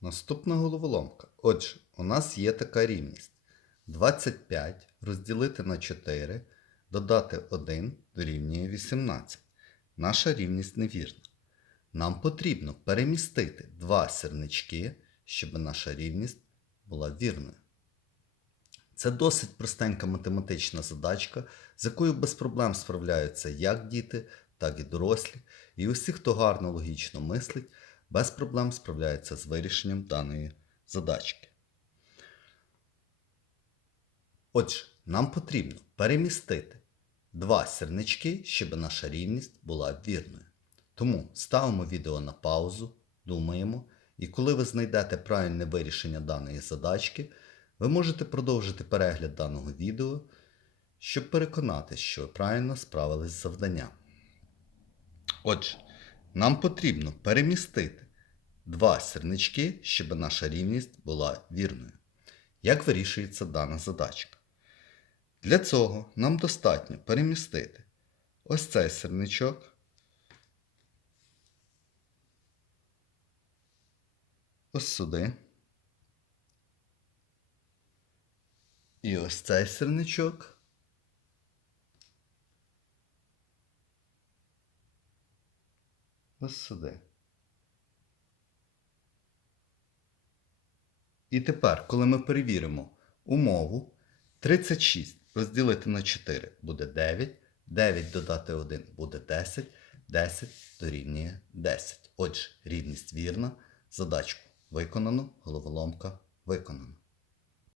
Наступна головоломка. Отже, у нас є така рівність. 25 розділити на 4, додати 1 дорівнює 18. Наша рівність невірна. Нам потрібно перемістити два сірнички, щоб наша рівність була вірною. Це досить простенька математична задачка, з якою без проблем справляються як діти, так і дорослі. І усі, хто гарно логічно мислить, без проблем справляються з вирішенням даної задачки. Отже, нам потрібно перемістити два сірнички, щоб наша рівність була вірною. Тому ставимо відео на паузу, думаємо, і коли ви знайдете правильне вирішення даної задачки, ви можете продовжити перегляд даного відео, щоб переконатися, що ви правильно справились з завданням. Отже, нам потрібно перемістити два сірнички, щоб наша рівність була вірною. Як вирішується дана задачка? Для цього нам достатньо перемістити ось цей сірничок. Ось сюди. І ось цей сірничок. Ось сюди. І тепер, коли ми перевіримо умову, 36 розділити на 4 буде 9, 9 додати 1 буде 10, 10 дорівнює 10. Отже, рівність вірна, задачку виконано, головоломка виконана.